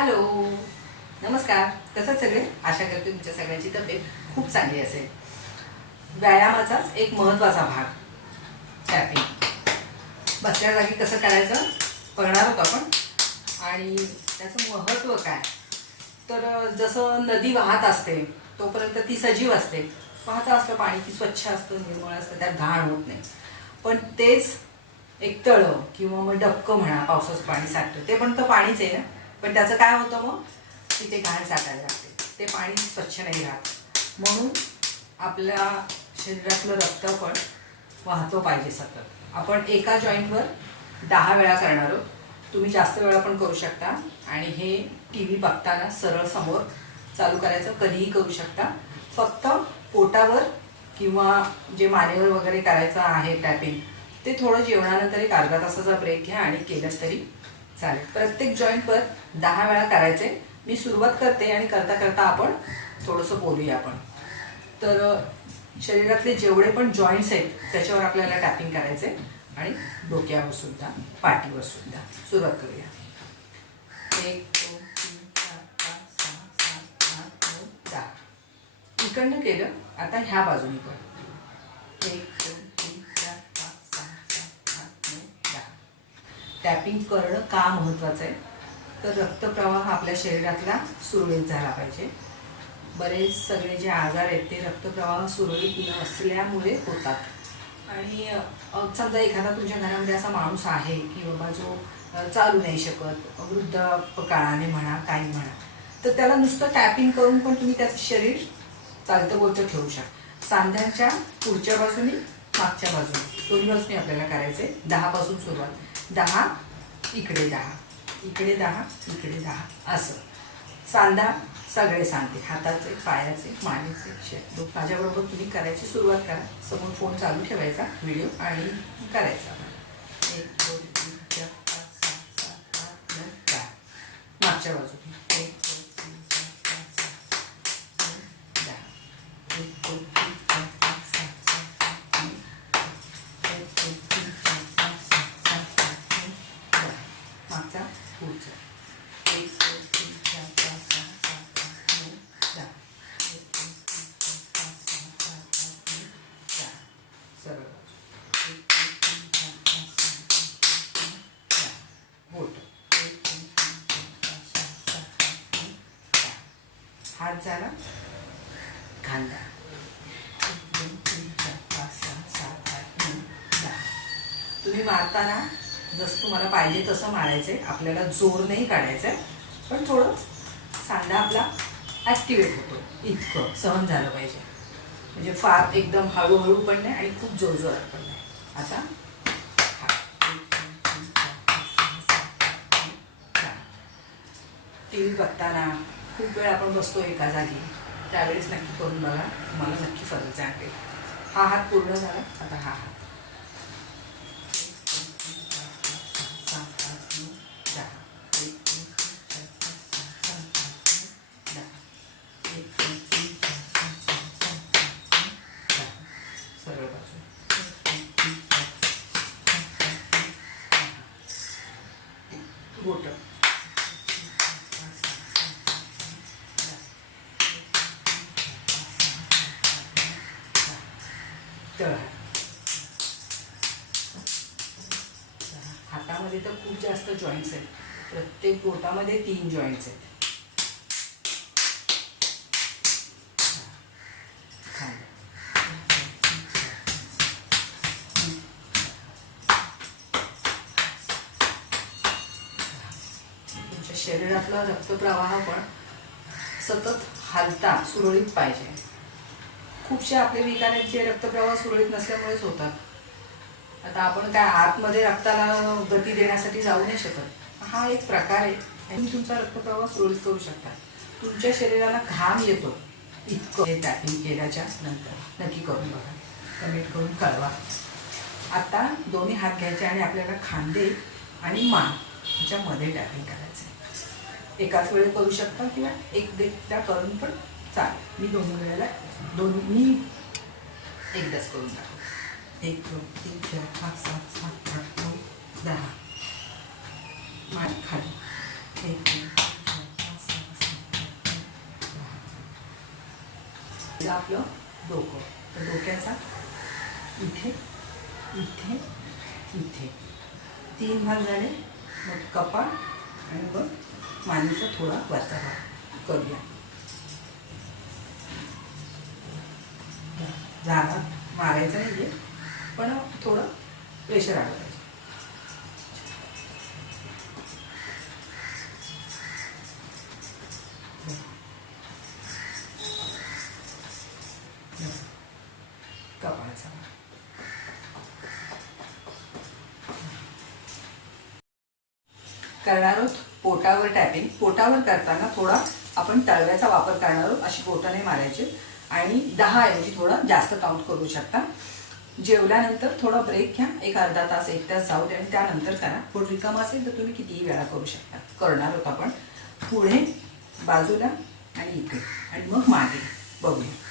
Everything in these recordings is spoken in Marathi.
हॅलो नमस्कार. कसं सगळे? आशा करते तुमच्या सगळ्यांची तब्येत खूप चांगली असेल. व्यायामाचाच एक महत्त्वाचा भाग. टॅपिंग बसल्या जागी कसं करायचं? बघणार होतो आपण. आणि त्याचं महत्त्व काय? तर जसं नदी वाहत असते तोपर्यंत ती सजीव असते. वाहत असतं पाणी ती स्वच्छ असतं निर्मळ असतं त्यात घाण होत नाही. पण तेच एक तळं किंवा मग डबकं म्हणा पावसाचं पाणी साठतं ते पण तर पाणीच आहे ना? पण त्याचं काय होतं मग? तिथे घाण साठायला लागते. ते पाणी स्वच्छ नाही राहत. म्हणून आपल्या शरीरातलं रक्त पण वाहतो पाहिजे सतत. आपण एका जॉईंटवर दहा वेळा करणार आहोत. तुम्ही जास्त वेळा पण करू शकता. आणि हे टी व्ही बघताना सरळ समोर चालू करायचं कधीही करू शकता. फक्त पोटावर किंवा जे मानेवर वगैरे करायचं आहे टॅपिंग ते थोडं जेवणानंतर एक अर्धा तासाचा ब्रेक घ्या आणि केलं तरी चालेल. प्रत्येक जॉईंटवर दहा वेळा करायचे. मी सुरुवात करते आणि करता करता आपण थोडंसं बोलूया आपण. तर शरीरातले जेवढे पण जॉईंट्स आहेत त्याच्यावर आपल्याला टॅपिंग करायचे आणि डोक्यावर सुद्धा पाठीवर सुद्धा. सुरुवात करूया. एक दोन तीन चार पाच सहा सात आठ नऊ दहा. इकडनं केलं आता ह्या बाजूने पण एक दोन तीन चार पाच सहा सात आठ नऊ दहा टॅपिंग करणं का महत्त्वाचं आहे? तर रक्तप्रवाह आपल्या शरीरातला सुरळीत झाला पाहिजे. बरेच सगळे जे आजार आहेत ते रक्तप्रवाह सुरळीत नसल्यामुळे होतात. आणि समजा एखादा तुमच्या घरामध्ये असा माणूस आहे की बाबा जो चालू नाही शकत वृद्ध काळाने म्हणा काही म्हणा तर त्याला नुसतं टॅपिंग करून पण तुम्ही त्याचं शरीर चालतं बोलतं ठेवू शकता. सांध्यांच्या पुढच्या बाजूने मागच्या बाजूने. दोन्ही बाजूने आपल्याला करायचे आहे दहापासून सुरुवात. दहा इकडे दहा इकडे दहा इकडे दहा असं. सांधा सगळे सांधे हाताचे पायाचे मानेचे शेत. माझ्याबरोबर तुम्ही करायची सुरुवात करा. समोर फोन चालू ठेवायचा व्हिडिओ आणि करायचा. एक दोन तीन चार पाच सहा सात आठ नऊ दहा. मागच्या बाजूने. एक दोन तीन चार पाच सहा सात आठ नऊ दहा एक दोन तीन चार पाच सात सात आठ नऊ एक दोन तीन चार पाच सात सात आठ नऊ दहा मागचा पुढचा एक दोन तीन चार पाच सहा सात आठ नऊ दहा एक दोन तीन चार पाच सहा सात आठ नऊ दहा सरळ एक दोन तीन चार पाच सहा सात आठ नऊ दहा बोट एक दोन तीन चार पाच सहा सात आठ नऊ दहा हात झाला? खांदा एक दोन तीन चार पाच सहा सात आठ नऊ दहा तुम्ही मारताना जसं तुम्हाला पाहिजे तसं मारायचं आहे आपल्याला जोर नाही काढायचा आहे पण थोडं सांडा आपला ॲक्टिवेट होतो. इतकं सहन झालं पाहिजे. म्हणजे फार एकदम हळूहळू पण नाही आणि खूप जोरजोरात पण नाही. आता टी व्ही बघताना खूप वेळ आपण बसतो एका जागी. त्यावेळेस नक्की करून बघा. तुम्हाला नक्की फरक जाणवेल. हा हात पूर्ण झाला. आता हा हात. बोट. तळ हातामध्ये तर खूप जास्त जॉईंट्स आहेत. प्रत्येक बोटामध्ये तीन जॉईंट्स आहेत. शरीरातला रक्तप्रवाह पण सतत हालता सुरळीत पाहिजे. खूपशे आपले विकार आहेत जे रक्तप्रवाह सुरळीत नसल्यामुळेच होतात. आता आपण काय आतमध्ये रक्ताला गती देण्यासाठी जाऊ नाही शकत. हा एक प्रकार आहे. आणि तुमचा रक्तप्रवाह सुरळीत करू शकता. तुमच्या शरीराला घाम येतो. इतकं हे टॅपिंग केल्याच्यानंतर. नक्की करून बघा. कमेंट करून कळवा. आता दोन्ही हात घ्यायचे आणि आपल्याला खांदे आणि मान याच्यामध्ये टॅपिंग करायचं एकाच वेळेला करू शकता किंवा एक त्या करून पण चालेल. मी दोन वेळेला दोन मी एकदाच करून टाकतो एक दोन तीन चार पाच सात सात आठ नऊ दहा. मान खाली. एक दोन आपलं डोकं. तर डोक्याचा इथे इथे इथे. तीन भाग झाले. मग कपाळ आणि मग मानेचा थोडा वरचा भाग करूया. झाला. मारायचं नाहीये पण थोडं प्रेशर आलं पाहिजे. कपाळाचा करणार आहोत? पोटावर टॅपिंग पोटावर करताना थोडा आपण तळव्याचा वापर करणार आहोत अशी बोटाने मारायचे. आणि दहा ऐवजी थोडं जास्त काउंट करू शकता. जेवल्यानंतर थोडा ब्रेक घ्या एक अर्धा तास एक तास जाऊ द्या आणि त्यानंतर करा. पोट रिकाम असेल तर तुम्ही कितीही वेळा करू शकता. करणार आहोत आपण. पुढे बाजूला आणि इथे. आणि मग मागे. बघूया.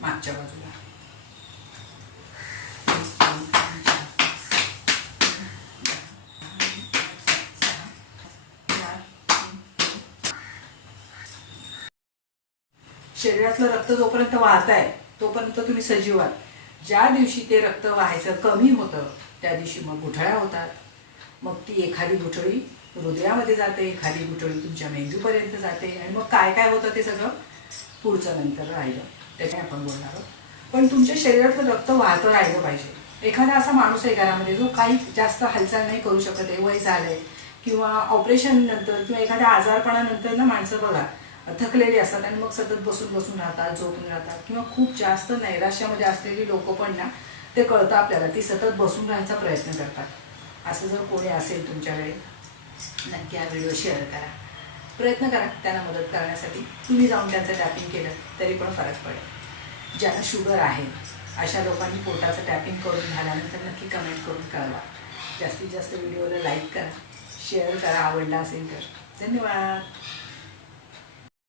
मागच्या बाजूला. शरीरातलं रक्त जोपर्यंत वाहत आहे तोपर्यंत तुम्ही सजीव आहात ज्या दिवशी ते रक्त व्हायचं कमी होतं त्या दिवशी मग गुठळ्या होतात. मग ती एखादी गुठळी हृदयामध्ये जाते एखादी गुठळी तुमच्या मेंदूपर्यंत जाते. आणि मग काय काय होतं ते सगळं पुढचं नंतर राहिलं. त्याने आपण बोलणार आहोत. पण तुमच्या शरीरातलं रक्त वाहतं राहिलं पाहिजे. एखादा असा माणूस आहे घरामध्ये जो काही जास्त हालचाल नाही करू शकत आहे वय झालंय किंवा ऑपरेशन नंतर किंवा एखाद्या आजारपणानंतर ना माणसं बघा थकलेली असतात आणि मग सतत बसून बसून राहतात झोपून राहतात किंवा खूप जास्त नैराश्यामध्ये असलेली लोक पण ना ते कळतं आपल्याला ती सतत बसून राहायचा प्रयत्न करतात. असं जर कोणी असेल तुमच्याकडे नक्की हा व्हिडिओ शेअर करा. प्रयत्न करा त्यांना मदत करण्यासाठी. तुम्ही जाऊन त्यांचं टॅपिंग केलं तरी पण फरक पडेल. ज्यांना शुगर आहे अशा लोकांनी पोटाचं टॅपिंग करून झाल्यानंतर नक्की कमेंट करून कळवा. जास्तीत जास्त व्हिडिओला लाईक करा शेअर करा आवडला असेल तर. धन्यवाद.